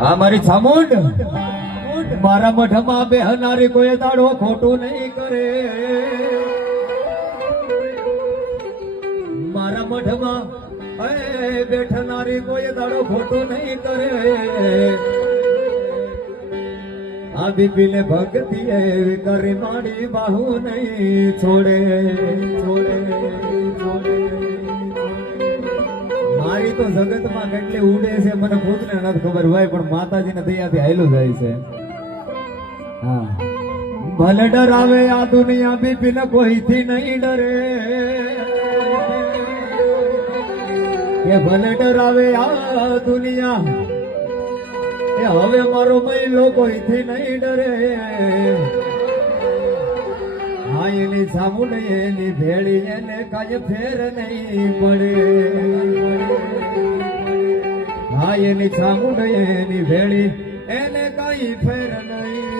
આ મારી ચામુંડ મારા મઠમાં બેહનારી કોઈ દાડો ખોટું નહીં કરે. મારા મઠમાં બેઠનારી કોઈ દાડો ખોટું નહીં કરે. આ બીપીને ભક્તિ એવી કરી માડી બાહુ નહીં છોડે છોડે છોડે. મારી તો જગતમાં કેટલી ઉડે છે મને ખુદને નથી ખબર ભાઈ, પણ માતાજીને દયાથી હાયલું જાય છે. હા, ભલે ડરાવે આ દુનિયા બીપીને કોઈથી નહીં ડરે. કે ભલે ડરાવે આ દુનિયા એ હવે મારો મહિલો કોઈથી નહીં ડરે. હા, એની સામું નહીં એની ભેળી એને કાંઈ ફેર નહીં પડે. હા, એની સામું નહીં એની ભેળી એને કાંઈ ફેર નહીં